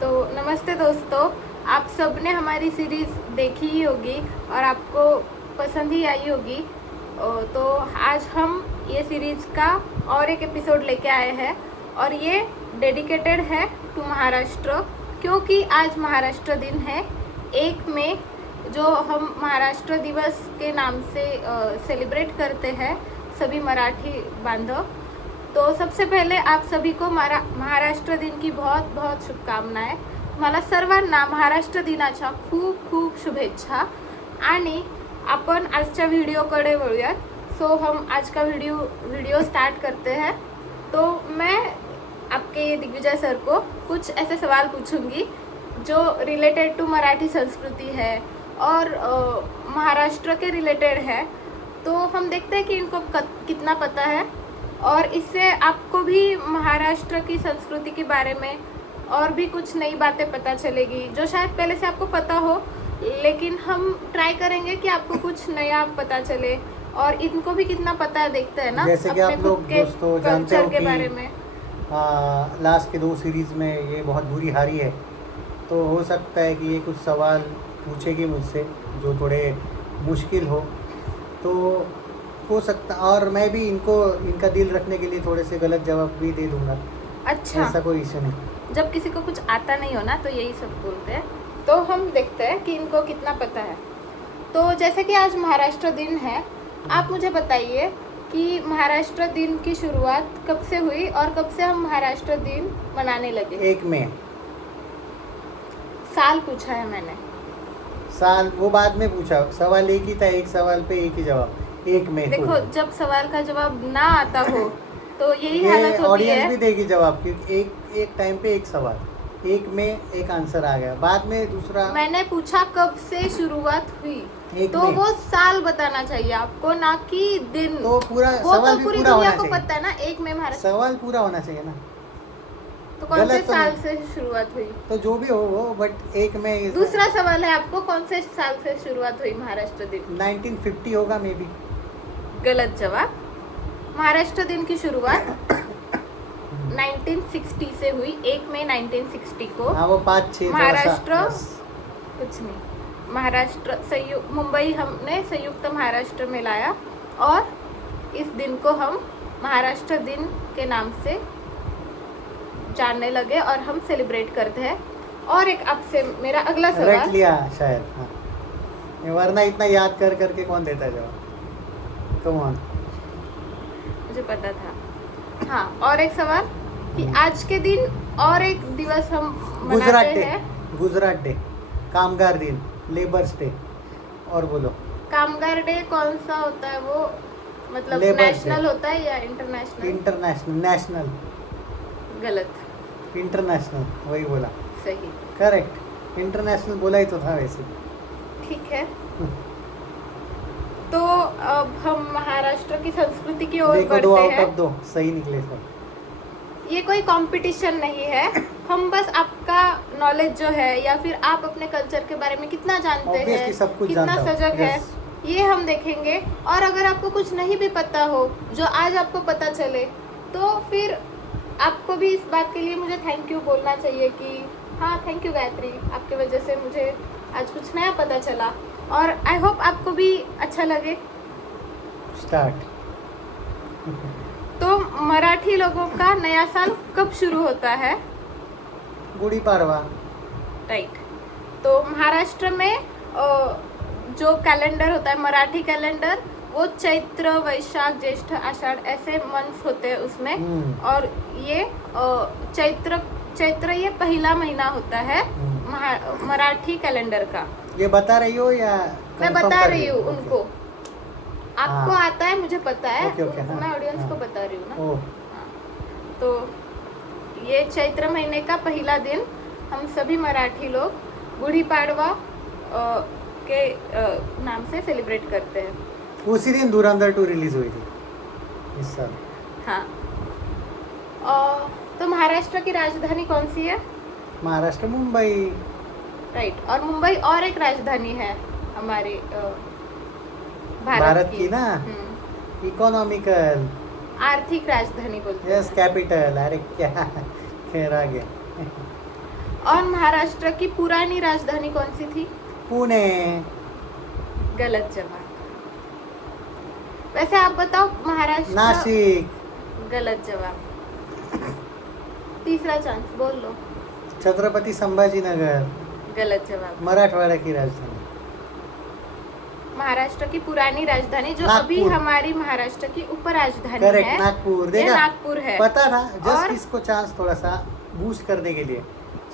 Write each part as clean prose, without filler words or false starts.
तो नमस्ते दोस्तों, आप सब ने हमारी सीरीज़ देखी ही होगी और आपको पसंद ही आई होगी। तो आज हम ये सीरीज़ का और एक एपिसोड लेके आए हैं और ये डेडिकेटेड है टू महाराष्ट्र, क्योंकि आज महाराष्ट्र दिन है 1 मई, जो हम महाराष्ट्र दिवस के नाम से सेलिब्रेट करते हैं सभी मराठी बांधव। तो सबसे पहिले आप सभी को महाराष्ट्र दिन की बहुत बहुत शुभकामनाएं। मला सर्वांना महाराष्ट्र दिनाच्या खूप खूप शुभेच्छा। आणि आपण आजच्या व्हिडिओकडे वळूयात। सो हम आज का वीडियो स्टार्ट करते हैं। तो मैं आपके दिग्विजय सर को कुछ ऐसे सवाल पूछूंगी जो रिलेटेड टू मराठी संस्कृति है और महाराष्ट्र के रिलेटेड है। तो हम देखते हैं कि इनको कितना पता है और इससे आपको भी महाराष्ट्र की संस्कृति के बारे में और भी कुछ नई बातें पता चलेगी जो शायद पहले से आपको पता हो, लेकिन हम ट्राई करेंगे कि आपको कुछ नया पता चले और इनको भी कितना पता है देखते हैं ना, जैसे कि आप लोग दोस्तों जानते हो के बारे में। लास्ट के 2 सीरीज़ में ये बहुत बुरी हारी है, तो हो सकता है कि ये कुछ सवाल पूछेगी मुझसे जो थोड़े मुश्किल हो हो सकता, और मैं भी इनका दिल रखने के लिए थोड़े से गलत जवाब भी दे दूंगा। अच्छा, ऐसा कोई इशू नहीं। जब किसी को कुछ आता नहीं हो ना तो यही सब बोलते हैं। तो हम देखते हैं कि इनको कितना पता है। तो जैसे कि आज महाराष्ट्र दिन है, आप मुझे बताइए कि महाराष्ट्र दिन की शुरुआत कब से हुई और कब से हम महाराष्ट्र दिन मनाने लगे। 1 मई। साल पूछा है मैंने। साल वो बाद में पूछा, सवाल एक ही था, एक सवाल पे एक ही जवाब। 1 मई। देखो, जब सवाल का जवाब ना आता हो तो यही हालत होती है। ऑडियंस भी देगी जवाब, क्योंकि एक टाइम पे एक सवाल, 1 में एक आंसर आ गया, बाद में दूसरा। मैंने पूछा कब से शुरुआत हुई, तो में। वो साल बताना चाहिए आपको, ना कि दिन। तो पूरा वो सवाल तो भी पूरी पूरा दुनिया होना को चाहिए। पता है ना, 1 मई महाराष्ट्र। सवाल पूरा होना चाहिए ना। तो कौन से गलत तो साल नहीं। से शुरुआत हुई? तो जो भी हो वो, बट 1 में। दूसरा सवाल है आपको, कौन से साल से शुरुआत हुई महाराष्ट्र दिन? 1950 होगा मे बी। गलत जवाब। महाराष्ट्र दिन की शुरुआत 1960 से हुई। 1 मई 1960 को। हाँ, वो 5-6 महाराष्ट्र कुछ नहीं, महाराष्ट्र मुंबई हमने संयुक्त महाराष्ट्र में लाया और इस दिन को हम महाराष्ट्र दिन के नाम से जानने लगे और हम सेलिब्रेट करते हैं। और एक आपसे मेरा अगला रट सवाल। लिया शायद। हाँ, वरना इतना याद कर करके कौन देता है जवाब? Come on. मुझे पता था। हाँ, और एक सवाल कि आज के दिन और एक दिवस हम मनाते हैं। गुजरात डे, कामगार दिन, लेबर्स डे। और बोलो। कामगार डे कौन सा होता है वो? मतलब नेशनल होता है या इंटरनेशनल? इंटरनेशनल। नेशनल। गलत। इंटरनेशनल, वही बोला। सही। करेक्ट, इंटरनेशनल बोला ही तो था वैसे। ठीक है, तो अब हम महाराष्ट्र की संस्कृति की ओर देखो, 2 बढ़ते आउट ऑफ हैं। 2 सही निकले सब। ये कोई कंपटीशन नहीं है, हम बस आपका नॉलेज जो है या फिर आप अपने कल्चर के बारे में कितना जानते Obviously हैं, सब कुछ कितना जानता हूँ। सजग है, Yes. ये हम देखेंगे। और अगर आपको कुछ नहीं भी पता हो जो आज आपको पता चले, तो फिर आपको भी इस बात के लिए मुझे थैंक यू बोलना चाहिए कि हाँ, थैंक यू गायत्री, आपके वजह से मुझे आज कुछ नया पता चला और आई होप आपको भी अच्छा लगे। स्टार्ट। तो मराठी लोगों का नया साल कब शुरू होता है? गुड़ी पाड़वा। राइट। तो महाराष्ट्र में जो कैलेंडर होता है, मराठी कैलेंडर, वो चैत्र, वैशाख, ज्येष्ठ, आषाढ़ ऐसे मंथ्स होते हैं उसमें। और ये चैत्र ये पहला महीना होता है मराठी कैलेंडर का। ये बता रही हो या मैं confirm बता कर रही हूँ हो? उनको। आपको हाँ। आता है, मुझे पता है। ओके, हाँ, मैं ऑडियंस हाँ। को बता रही हूँ ना। ओह, हाँ। तो ये चैत्र महीने का पहला दिन हम सभी मराठी लोग गुड़ी पाड़वा के नाम से सेलिब्रेट करते हैं। उसी दिन धुरंधर 2 रिलीज हुई थी इस साल। हाँ। तो महाराष्ट्र की राजधानी कौन सी है? महाराष्ट्र, मुंबई। राइट। और मुंबई और एक राजधानी है हमारी भारत की ना। इकोनॉमिकल, आर्थिक राजधानी बोलते हैं। Yes, capital. अरे क्या खैर आ गया। और महाराष्ट्र की पुरानी राजधानी कौन सी थी? पुणे। गलत जवाब। वैसे आप बताओ महाराष्ट्र। नासिक। गलत जवाब। तीसरा चांस, बोल लो। छत्रपति संभाजीनगर। गलत जवाब। मराठवाड़ा की राजधानी। महाराष्ट्र की पुरानी राजधानी जो नागपुर। अभी हमारी महाराष्ट्र की उपराजधानी करेक्ट, है, नागपुर। ये देखा, नागपुर है। पता था, जस्ट और इसको चांस थोड़ा सा बूस्ट करने के लिए।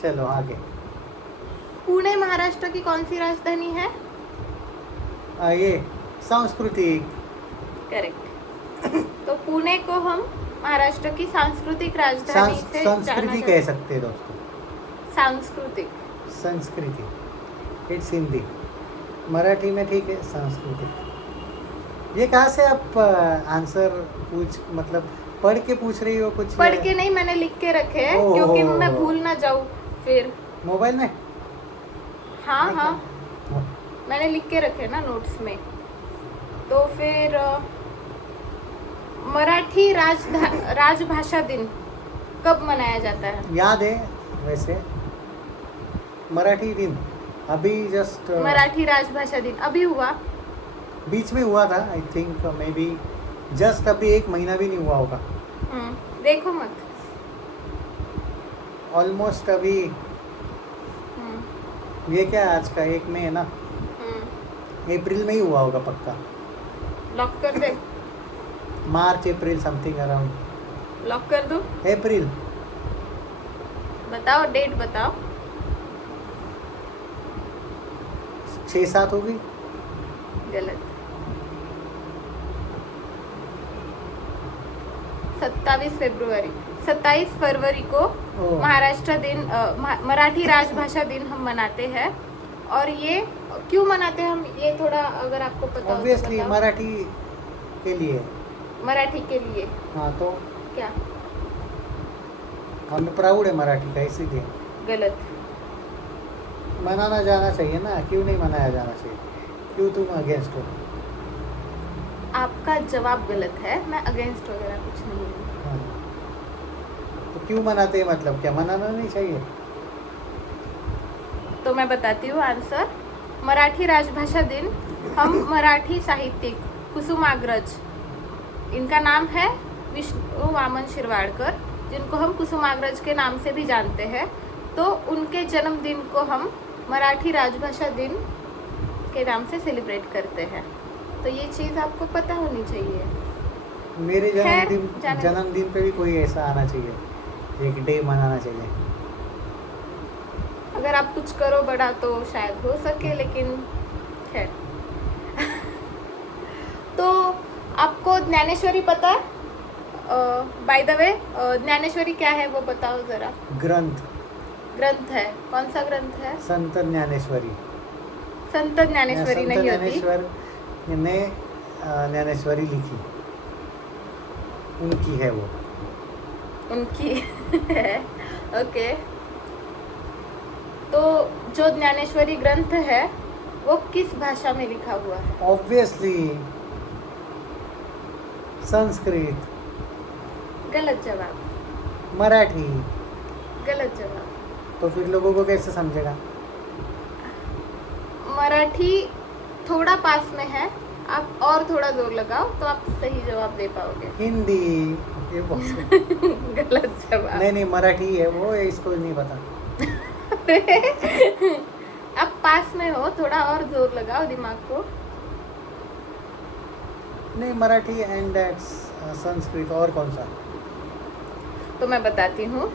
चलो आगे। पुणे महाराष्ट्र की कौन सी राजधानी है? ये सांस्कृतिक। करेक्ट। तो पुणे को हम महाराष्ट्र की सांस्कृतिक राजधानी से जाना संस्कृति जाता कह है। सकते हैं दोस्तों। सांस्कृतिक। संस्कृति, इट्स हिंदी। मराठी में ठीक है, सांस्कृतिक। ये कहाँ से आप आंसर मतलब पढ़ के पूछ रही हो कुछ? पढ़ के नहीं, मैंने लिख के रखे हैं ओह। क्योंकि मैं भूल ना जाऊँ फिर। मोबाइल में? हाँ नहीं हाँ, क्या? मैंने लिख के रखे ना नोट्स में। तो फिर मराठी राजभाषा दिन कब मनाया जाता है? याद है वैसे, मराठी दिन अभी जस्ट मराठी राजभाषा दिन अभी हुआ? बीच में हुआ था, I think may be just अभी 1 महीना भी नहीं हुआ होगा। देखो मत। ऑलमोस्ट अभी ये क्या आज का 1 मई है ना, अप्रैल में ही हुआ होगा पक्का। लॉक कर दे। मार्च अप्रैल समथिंग अराउंड। लॉक कर दो। अप्रैल। बताओ, डेट बताओ। 6-7 होगी। गलत। 27 फरवरी 27 फरवरी को ओह। महाराष्ट्र दिन मराठी राजभाषा दिन हम मनाते हैं। और ये क्यों मनाते हैं हम, ये थोड़ा अगर आपको पता हो तो ऑब्वियसली बताओ। मराठी के लिए। मराठी के लिए। हाँ तो क्या? हमें प्राउड है मराठी का, इसीलिए। गलत। मनाना जाना चाहिए ना, क्यों नहीं मनाया जाना चाहिए? क्यों तुम अगेंस्ट हो? आपका जवाब गलत है, मैं अगेंस्ट वगैरह कुछ नहीं हूँ। हाँ। तो क्यों मनाते हैं, मतलब क्या मनाना नहीं चाहिए? तो मैं बताती हूँ आंसर। मराठी राजभाषा दिन हम मराठी साहित्यिक कुसुमाग्रज, इनका नाम है विष्णु वामन शिरवाडकर, जिनको हम कुसुमाग्रज के नाम से भी जानते हैं, तो उनके जन्मदिन को हम मराठी राजभाषा दिन के नाम से सेलिब्रेट करते हैं। तो ये चीज़ आपको पता होनी चाहिए। मेरे खैर, जन्मदिन पे भी कोई ऐसा आना चाहिए, एक डे मनाना चाहिए। अगर आप कुछ करो बड़ा तो शायद हो सके, लेकिन खैर। तो आपको ज्ञानेश्वरी पता है? बाय द वे, ज्ञानेश्वरी क्या है वो बताओ जरा। ग्रंथ है। कौन सा ग्रंथ है? संत ज्ञानेश्वरी। संत ज्ञानेश्वरी नहीं होती। ज्ञानेश्वर ने ज्ञानेश्वरी लिखी, उनकी है वो। उनकी है। ओके। तो जो ज्ञानेश्वरी ग्रंथ है वो किस भाषा में लिखा हुआ है? ऑब्वियसली संस्कृत। गलत जवाब। मराठी। गलत जवाब। तो फिर लोगों को कैसे समझेगा? मराठी थोड़ा पास में है, आप और थोड़ा जोर लगाओ तो आप सही जवाब दे पाओगे। हिंदी। ये गलत जवाब। नहीं मराठी है वो, इसको नहीं पता। आप पास में हो, थोड़ा और जोर लगाओ दिमाग को। नहीं, मराठी एंड संस्कृत, और कौन सा? तो मैं बताती हूँ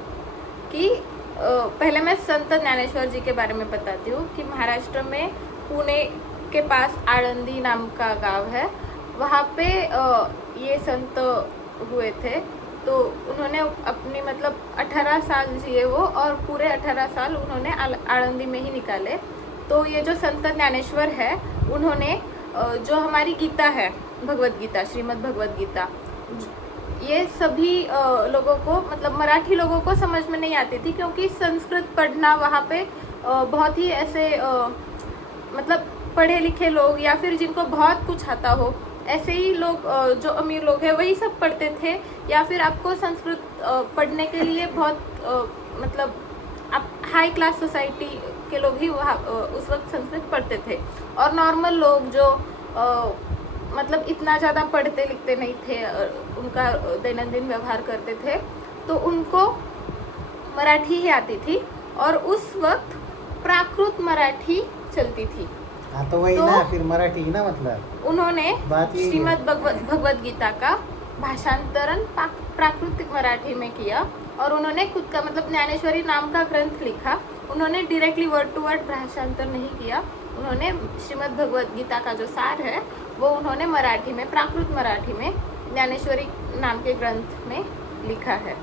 कि पहले मैं संत ज्ञानेश्वर जी के बारे में बताती हूँ कि महाराष्ट्र में पुणे के पास आळंदी नाम का गांव है, वहाँ पे ये संत हुए थे। तो उन्होंने अपनी मतलब 18 साल जिए वो, और पूरे 18 साल उन्होंने आळंदी में ही निकाले। तो ये जो संत ज्ञानेश्वर है, उन्होंने जो हमारी गीता है, भगवत गीता, श्रीमद् भगवत गीता, ये सभी लोगों को मतलब मराठी लोगों को समझ में नहीं आती थी, क्योंकि संस्कृत पढ़ना वहाँ पे बहुत ही ऐसे मतलब पढ़े लिखे लोग या फिर जिनको बहुत कुछ आता हो, ऐसे ही लोग जो अमीर लोग हैं वही सब पढ़ते थे। या फिर आपको संस्कृत पढ़ने के लिए बहुत मतलब आप हाई क्लास सोसाइटी के लोग ही वहाँ उस वक्त संस्कृत पढ़ते थे, और नॉर्मल लोग जो मतलब इतना ज़्यादा पढ़ते लिखते नहीं थे, उनका दैनंदिन व्यवहार करते थे, तो उनको मराठी ही आती थी। और उस वक्त प्राकृत मराठी चलती थी। हाँ तो वही तो ना, फिर मराठी ही ना, मतलब उन्होंने बात यही है। श्रीमद् भगवद गीता का भाषांतरण प्राकृतिक मराठी में किया, और उन्होंने खुद का मतलब ज्ञानेश्वरी नाम का ग्रंथ लिखा। उन्होंने डायरेक्टली वर्ड टू वर्ड भाषांतर नहीं किया, उन्होंने श्रीमद् भगवद गीता का जो सार है वो उन्होंने मराठी में, प्राकृत मराठी में ज्ञानेश्वरी नाम के ग्रंथ में लिखा है।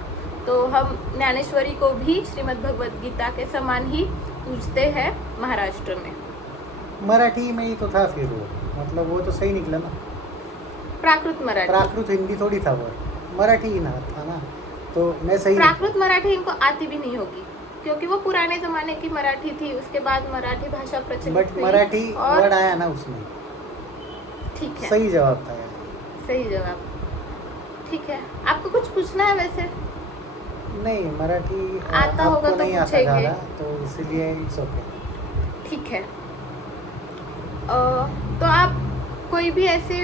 तो हम ज्ञानेश्वरी को भी श्रीमद् भगवद गीता के समान ही पूजते हैं महाराष्ट्र में। मराठी में ही तो था फिर वो, मतलब वो तो सही निकला ना। प्राकृत मराठी, प्राकृत हिंदी थोड़ी था वो, मराठी ही ना था ना, तो मैं सही। प्राकृत मराठी इनको आती भी नहीं होगी, क्योंकि वो पुराने जमाने की मराठी थी, उसके बाद मराठी भाषा प्रचलित बट हुई। मराठी और वर्ड आया ना उसमें। ठीक है, सही जवाब था यार। सही जवाब। ठीक है, आपको कुछ पूछना है वैसे? नहीं, मराठी आता आपको होगा तो नहीं आता पूछेंगे। ज़्यादा, तो इसलिए इट्स ओके। ठीक है। तो आप कोई भी ऐसे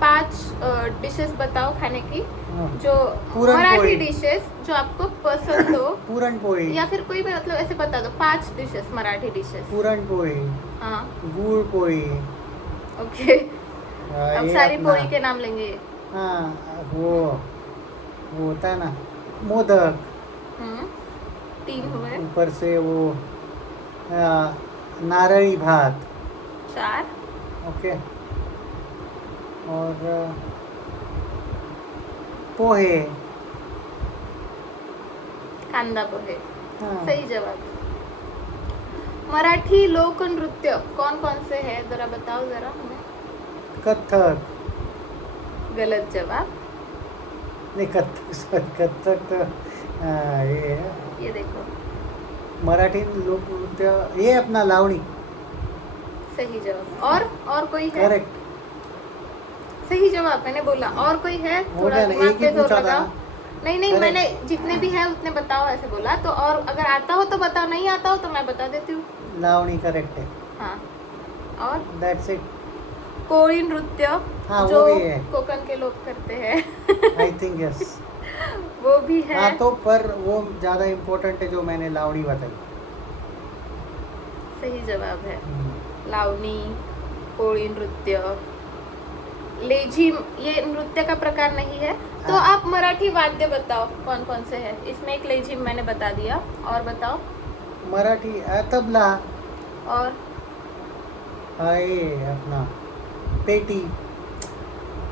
5 डिशेस बताओ खाने की, जो पूरन मराठी पोळी। डिशेस जो आपको पसंद हो, पुरणपोळी, या फिर कोई भी मतलब ऐसे बता दो 5 डिशेस मराठी डिशेस। पुरणपोळी, हाँ, गुड़ पोळी, ओके। अब ये सारी अपना, पोळी के नाम लेंगे। हाँ वो होता है ना, मोदक, 3 हुए। ऊपर से वो नारळी भात, 4। ओके, और पोहे। कांदा पोहे, हाँ, सही जवाब। मराठी लोक नृत्य कौन कौन से है, जरा बताओ जरा हमें। कथक, गलत जवाब। नहीं कथक, कथक तो ये है। ये देखो, मराठी लोक नृत्य, ये अपना लावणी। सही जवाब। और कोई है? करेक्ट, सही जवाब मैंने बोला। और कोई है? हो थोड़ा गया ना, दिमाग एक ही पे जोर पूछा था लगाओ। ना। नहीं नहीं, Correct. मैंने जितने भी है उतने बताओ ऐसे बोला। तो और अगर आता हो तो बताओ, नहीं आता हो तो मैं बता देती हूँ। लावणी करेक्ट है, हाँ। और दैट्स इट। कोळी नृत्य, हाँ, जो वो भी है। कोकण के लोग करते हैं आई थिंक यस। वो भी है। हाँ तो पर वो ज़्यादा इम्पोर्टेंट है जो मैंने लावणी बताई। सही जवाब है लावणी, कोळी नृत्य, लेझिम ये नृत्य का प्रकार नहीं है। तो हाँ। आप मराठी वाद्य बताओ कौन कौन से हैं। इसमें एक लेझिम मैंने बता दिया, और बताओ। मराठी तबला, और ये अपना पेटी।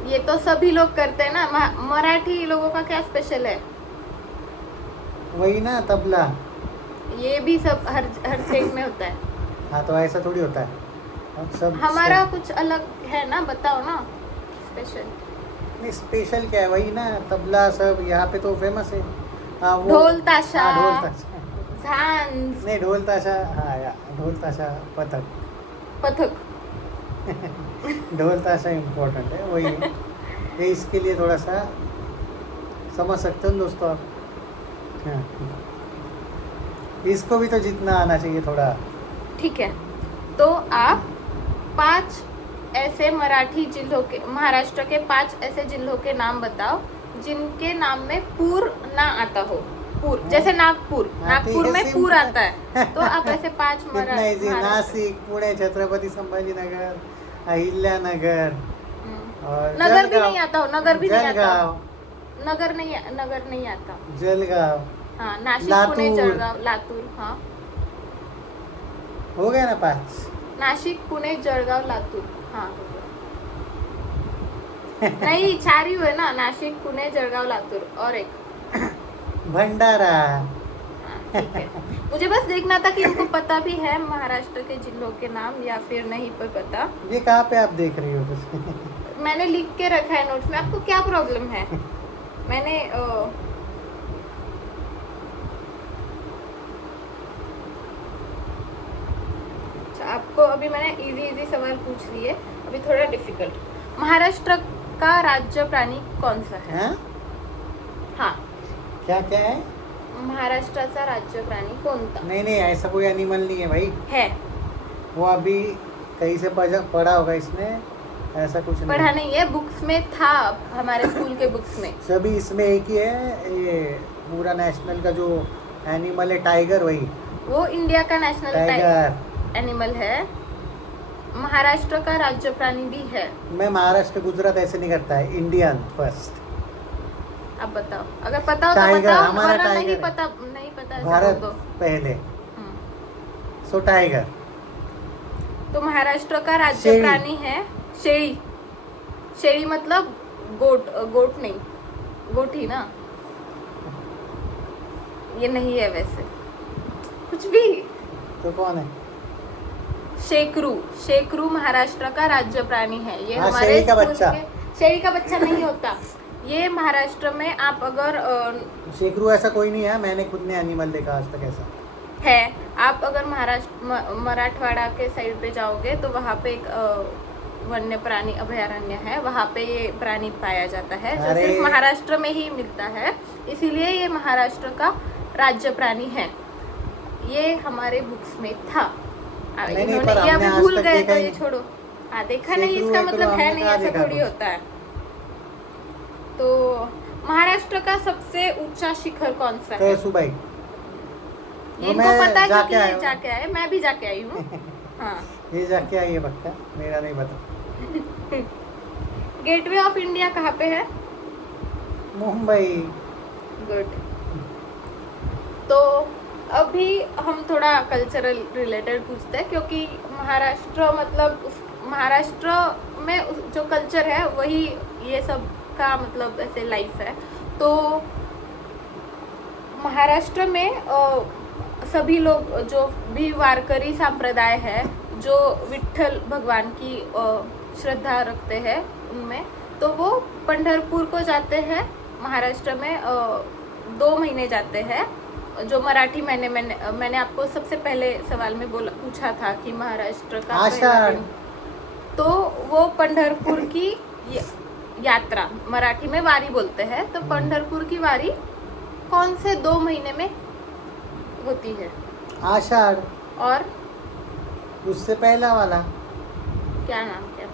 ये तो सभी लोग करते हैं ना, मराठी लोगों का क्या स्पेशल है? वही ना तबला। ये भी सब हर स्टेट में होता है। हाँ तो ऐसा थोड़ी होता है, अब सब हमारा कुछ अलग है ना, बताओ ना स्पेशल। नहीं, स्पेशल क्या है, वही ना तबला सब यहाँ पे तो फेमस है। वो ढोल ताशा, हाँ, ढोल ताशा झांज, नहीं, ढोल ताशा, हाँ या ढोल ताशा, पथक। पथक। ढोल ताशा इम्पोर्टेंट है, वही है। ये इसके लिए थोड़ा सा समझ सकते हो दोस्तों आप। हाँ, इसको भी तो जितना आना चाहिए थोड़ा। ठीक है, तो आप 5 ऐसे मराठी जिलों के, महाराष्ट्र के 5 ऐसे जिलों के नाम बताओ जिनके नाम में पूर ना आता हो। पूर जैसे नागपुर, हाँ, नागपुर ठीक है, में पूर सिंपल। आता है। तो आप ऐसे 5 कितना इजी, नासिक, पुणे, छत्रपति संभाजीनगर, अहिल्यानगर, और नगर भी जलगांव। नहीं आता हो, नगर भी नहीं आता जलगांव, हो। नगर नहीं आता। जलगांव, हाँ, नाशिक, लातूर। पुणे, जळगाव, लातूर। हाँ, हो गया ना 5। नाशिक, पुणे, जळगाव, लातूर। हाँ, हो गया। नहीं, 4 ही हुए ना, नाशिक, पुणे, जळगाव, लातूर, और एक। भंडारा। हाँ, ठीक है। मुझे बस देखना था कि इनको पता भी है महाराष्ट्र के जिलों के नाम या फिर नहीं पर पता। ये कहाँ पे आप देख रही हो कुछ? मैंने लिख के रखा है नोट्स में। आपको क्या प्रॉब्लम है? मैंने अच्छा, आपको अभी मैंने इजी सवाल पूछ लिए, अभी थोड़ा डिफिकल्ट। महाराष्ट्र का राज्य प्राणी कौन सा है? हाँ? हाँ, क्या क्या है? महाराष्ट्राचा राज्य प्राणी कोणता नहीं नहीं, ऐसा कोई एनिमल नहीं है भाई, है? वो अभी कहीं से पढ़ा होगा इसने, ऐसा कुछ नहीं पढ़ा नहीं है, बुक्स में था, हमारे स्कूल के बुक्स में। सभी इसमें एक ही है, ये पूरा नेशनल का जो एनिमल है टाइगर, वही वो इंडिया का नेशनल टाइगर। एनिमल है। महाराष्ट्र का राज्य प्राणी भी है। मैं महाराष्ट्र गुजरात ऐसे नहीं करता है, इंडियन फर्स्ट। अब बताओ, अगर पता हो तो टाइगर, बताओ, हमारा वरना टाइगर नहीं है। पता, नहीं पता ऐसा भारत बोल दो। पहले, हम्म। सो टाइगर। तो महाराष्ट्र का राज्य शेळी। प्राणी है शेळी। शेळी मतलब गोट, गोट नहीं, गोट ही ना, ये नहीं है वैसे, कुछ भी। तो कौन है? शेकरू। शेकरू महाराष्ट्र का राज्य प्राणी है। ये हाँ, हमारे शेळी का स्कूल बच्चा। शेळी का बच्चा नहीं होता। ये महाराष्ट्र में आप अगर शेकरू ऐसा कोई नहीं है, मैंने खुद ने एनिमल देखा आज तक ऐसा। है, आप अगर महाराष्ट्र मराठवाड़ा के साइड पे जाओगे तो वहाँ पे एक वन्य प्राणी अभयारण्य है, वहाँ पे ये प्राणी पाया जाता है, जो अरे। सिर्फ महाराष्ट्र में ही मिलता है, इसीलिए ये महाराष्ट्र का राज्य प्राणी है। ये हमारे बुक्स में था। नहीं, इन्होंने पर ये हमने अभी आज भूल तक गए देखा तो ही ये नहीं। छोड़ो। हाँ, देखा नहीं शेकरू इसका वेकरू मतलब है हमने नहीं, कहाँ ऐसा देखा थोड़ी कुछ? होता है। तो महाराष्ट्र का सबसे ऊंचा शिखर कौन सा है? सुबाई। ये वो इनको मैं पता है जाके क्योंकि ये आया हूँ। जाके आए, मैं भी जाके आई हूँ। हाँ। ये जाके आई है पक्का, मेरा नहीं पता। गेटवे ऑफ इंडिया कहाँ पे है? मुंबई। गुड। तो अभी हम थोड़ा कल्चरल रिलेटेड पूछते हैं, क्योंकि महाराष्ट्र मतलब महाराष्ट्र में जो कल्चर है वही ये सब का मतलब ऐसे लाइफ है। तो महाराष्ट्र में सभी लोग जो भी वारकरी संप्रदाय है, जो विठ्ठल भगवान की श्रद्धा रखते हैं उनमें, तो वो पंढरपुर को जाते हैं। महाराष्ट्र में 2 महीने जाते हैं। जो मराठी मैंने आपको सबसे पहले सवाल में पूछा था कि महाराष्ट्र का पहला आषाढ़। दिन, तो वो पंढरपुर की यात्रा, मराठी में वारी बोलते हैं, तो पंढरपुर की वारी कौन से 2 महीने में होती है? आषाढ़। और उससे पहला वाला क्या नाम क्या?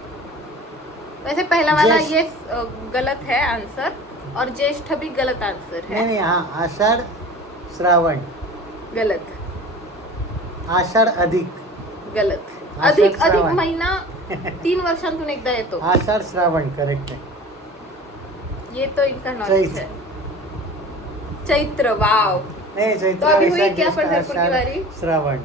वैसे पहला वाला ज्येष्ठ। ये गलत है आंसर, और ज्येष्ठ भी गलत आंसर नहीं है। नहीं, हाँ, आषाढ़ श्रावण। गलत, आषाढ़ अधिक। गलत। आषाढ अधिक श्रावण। महिना 3 वर्षांतून एकदा येतो। आषाढ़ श्रावण करेक्ट है। ये तो इनका नॉलेज चैत्र। है। चैत्र, वाव। नहीं, चैत्र तो अभी हुई वैशाख क्या ज्येष्ठ, पंढरपुर की आषाढ़ वारी? श्रावण।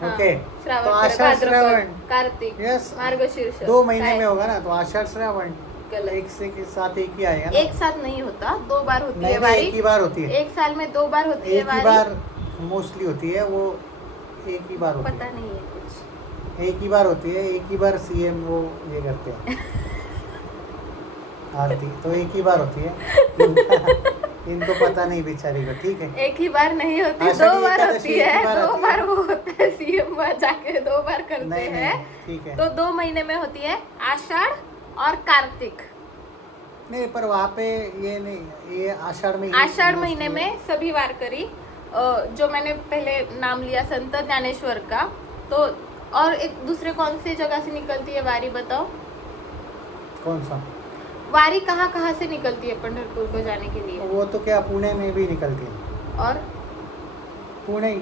हाँ, ओके, श्रावण, तो आषाढ़ भाद्रपद, श्रावण कार्तिक, यस, मार्गशीर्ष 2 महीने काय? में होगा ना, तो आषाढ़ श्रावण गलत। एक से के साथ एक ही आएगा ना। एक साथ नहीं होता, 2 बार होती नहीं है नहीं, वारी। एक ही बार होती है, एक साल में 2 बार होती है एक ही वारी। बार मोस्टली होती है वो, एक ही बार होती पता है, नहीं है कुछ। एक ही बार होती है, एक ही बार सीएम वो ये करते हैं आरती, तो एक ही बार होती है। इनको पता नहीं बेचारी को, ठीक है। एक ही बार नहीं होती, आषाढ़ी 2 बार एकादशी होती एक ही है। बार 2 आती है। बार वो होता है, सीएम वहाँ जाके 2 बार करते नहीं हैं। नहीं, ठीक है। तो 2 महीने में होती है आषाढ़ और कार्तिक। नहीं, पर वहाँ पे ये नहीं, ये आषाढ़ में ही आषाढ़ mostly महीने है। में सभी वारकरी, जो मैंने पहले नाम लिया संत ज्ञानेश्वर का, तो और एक दूसरे कौन से जगह से निकलती है वारी, बताओ? कौन सा? वारी कहाँ से निकलती है पंढरपुर को जाने के लिए? वो तो क्या पुणे में भी निकलती है, और पुणे ही।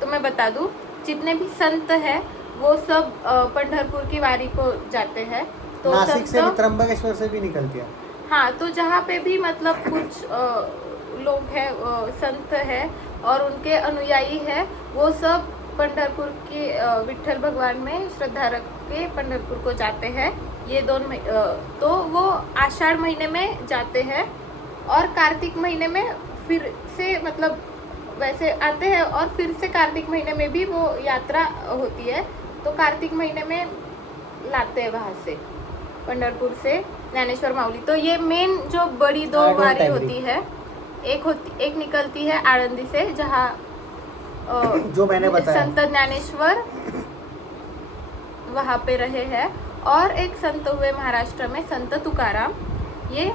तो मैं बता दूं, जितने भी संत है वो सब पंढरपुर की वारी को जाते हैं। तो नासिक से भी, संत, त्र्यंबकेश्वर से भी निकलती है। हाँ, तो जहाँ पे भी मतलब कुछ लोग हैं, संत है और उनके अनुयायी है, वो सब पंढरपुर के विठ्ठल भगवान में श्रद्धा रख के पंढरपुर को जाते हैं। ये तो वो आषाढ़ महीने में जाते हैं, और कार्तिक महीने में फिर से मतलब वैसे आते हैं, और फिर से कार्तिक महीने में भी वो यात्रा होती है। तो कार्तिक महीने में लाते हैं वहाँ से, पंढरपुर से ज्ञानेश्वर माउली। तो ये मेन जो बड़ी 2 I don't वारी agree. होती है, एक निकलती है आळंदी से, जहाँ जो मैंने बताया। संत ज्ञानेश्वर वहाँ पे रहे हैं, और एक संत हुए महाराष्ट्र में, संत तुकाराम, ये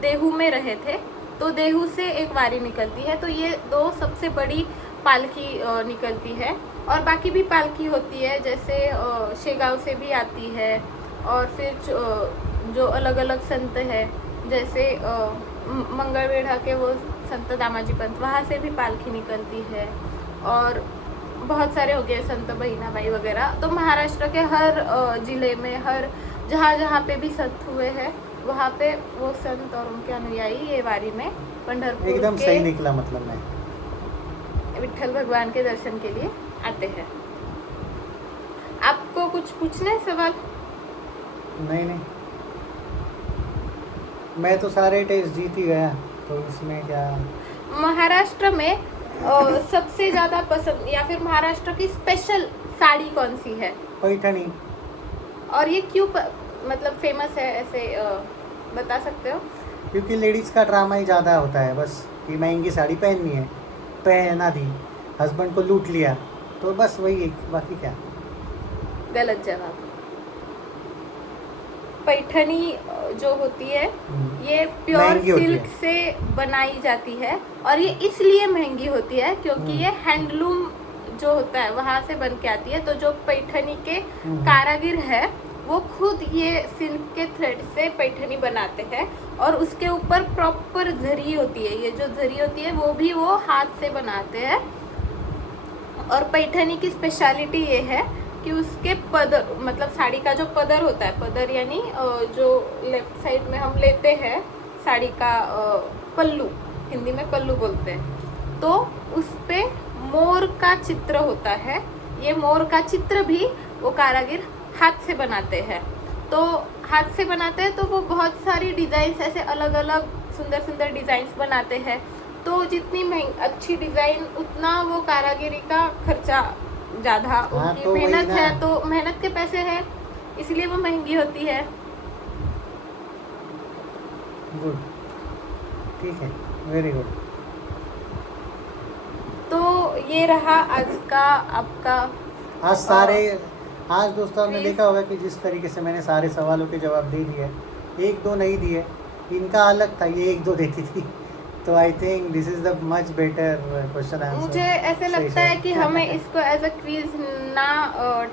देहू में रहे थे। तो देहू से एक वारी निकलती है। तो ये 2 सबसे बड़ी पालकी निकलती है। और बाकी भी पालकी होती है, जैसे शेगांव से भी आती है, और फिर जो अलग अलग संत है, जैसे मंगलवेढ़ा के वो संत दामाजी पंत, वहाँ से भी पालकी निकलती है। और बहुत सारे हो गए संत बहिनाबाई वगैरह। तो महाराष्ट्र के हर ज़िले में, हर जहाँ जहाँ पे भी संत हुए हैं, वहाँ पे वो संत और उनके अनुयायी ये वारी में पंढरपुर एकदम के सही निकला, मतलब मैं विठल भगवान के दर्शन के लिए आते हैं। आपको कुछ पूछना है सवाल? नहीं, मैं तो सारे टेस्ट जीत ही गया, तो इसमें क्या। महाराष्ट्र में सबसे ज़्यादा पसंद या फिर महाराष्ट्र की स्पेशल साड़ी कौन सी है? पैठणी। और ये क्यों मतलब फेमस है, ऐसे बता सकते हो? क्योंकि लेडीज़ का ड्रामा ही ज़्यादा होता है, बस कि महंगी साड़ी पहननी है, पहना दी, हस्बैंड को लूट लिया, तो बस वही एक, बाकी क्या। गलत जवाब। पैठणी जो होती है ये प्योर महंगी होती सिल्क है। से बनाई जाती है, और ये इसलिए महंगी होती है क्योंकि ये हैंडलूम जो होता है वहाँ से बन के आती है। तो जो पैठणी के कारागिर है वो खुद ये सिल्क के थ्रेड से पैठणी बनाते हैं, और उसके ऊपर प्रॉपर जरी होती है। ये जो जरी होती है वो भी वो हाथ से बनाते हैं। और पैठणी की स्पेशलिटी ये है कि उसके पदर, मतलब साड़ी का जो पदर होता है, पदर यानी जो लेफ्ट साइड में हम लेते हैं साड़ी का पल्लू, हिंदी में पल्लू बोलते हैं, तो उस पे मोर का चित्र होता है। ये मोर का चित्र भी वो कारागिर हाथ से बनाते हैं। तो हाथ से बनाते हैं तो वो बहुत सारी डिज़ाइंस, ऐसे अलग अलग सुंदर सुंदर डिज़ाइंस बनाते हैं। तो जितनी अच्छी डिज़ाइन उतना वो कारागिरी का खर्चा ज़्यादा। हाँ, उनकी तो मेहनत वही है, ना। तो मेहनत के पैसे हैं, इसलिए वो महंगी होती है। गुड, ठीक है, वेरी गुड। तो ये रहा आज का आपका आज दोस्तों आपने प्लीज। देखा होगा कि जिस तरीके से मैंने सारे सवालों के जवाब दे दिए, 1-2 नहीं दिए, इनका अलग था, ये 1-2 देती थी। तो I think this is the much better question answer. मुझे ऐसे लगता है कि हमें इसको एज अ क्विज ना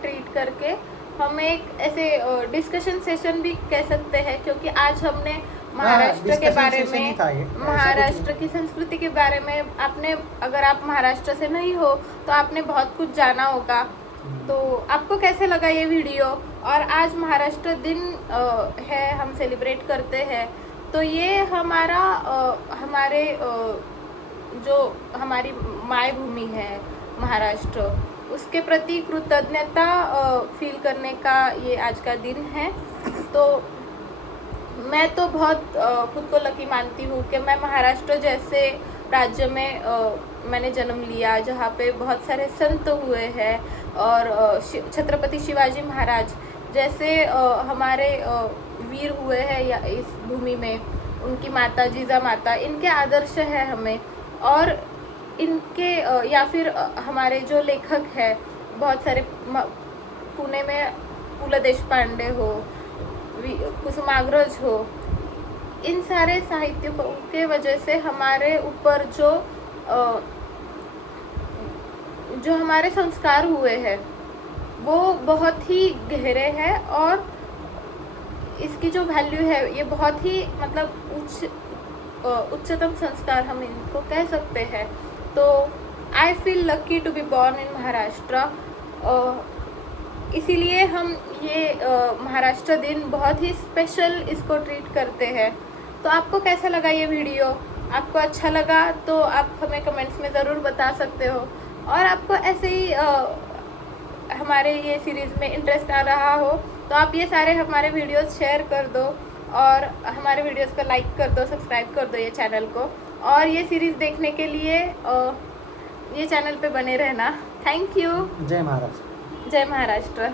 ट्रीट करके हम एक ऐसे डिस्कशन सेशन भी कह सकते हैं, क्योंकि आज हमने महाराष्ट्र के बारे में, महाराष्ट्र की संस्कृति के बारे में आपने, अगर आप महाराष्ट्र से नहीं हो तो आपने बहुत कुछ जाना होगा। तो आपको कैसे लगा ये वीडियो? और आज महाराष्ट्र दिन है, हम सेलिब्रेट करते हैं, तो ये हमारा हमारे जो हमारी मायभूमि है महाराष्ट्र, उसके प्रति कृतज्ञता फील करने का ये आज का दिन है। तो मैं तो बहुत खुद को लकी मानती हूँ कि मैं महाराष्ट्र जैसे राज्य में मैंने जन्म लिया, जहाँ पे बहुत सारे संत हुए हैं, और छत्रपति शिवाजी महाराज जैसे हमारे वीर हुए हैं या इस भूमि में, उनकी माता जीजा माता, इनके आदर्श है हमें। और इनके या फिर हमारे जो लेखक हैं बहुत सारे, पुणे में पु ल देशपांडे हो, कुसुमाग्रज हो, इन सारे साहित्यों के वजह से हमारे ऊपर जो हमारे संस्कार हुए हैं वो बहुत ही गहरे हैं, और इसकी जो वैल्यू है ये बहुत ही मतलब उच्चतम संस्कार हम इनको कह सकते हैं। तो I feel lucky to be born in Maharashtra. इसीलिए हम ये महाराष्ट्र दिन बहुत ही स्पेशल इसको ट्रीट करते हैं। तो आपको कैसा लगा ये वीडियो? आपको अच्छा लगा तो आप हमें कमेंट्स में ज़रूर बता सकते हो, और आपको ऐसे ही हमारे ये सीरीज़ में इंटरेस्ट आ रहा हो तो आप ये सारे हमारे वीडियोस शेयर कर दो, और हमारे वीडियोस को लाइक कर दो, सब्सक्राइब कर दो ये चैनल को, और ये सीरीज़ देखने के लिए ये चैनल पे बने रहना। Thank you. जय महाराष्ट्र। जय महाराष्ट्र।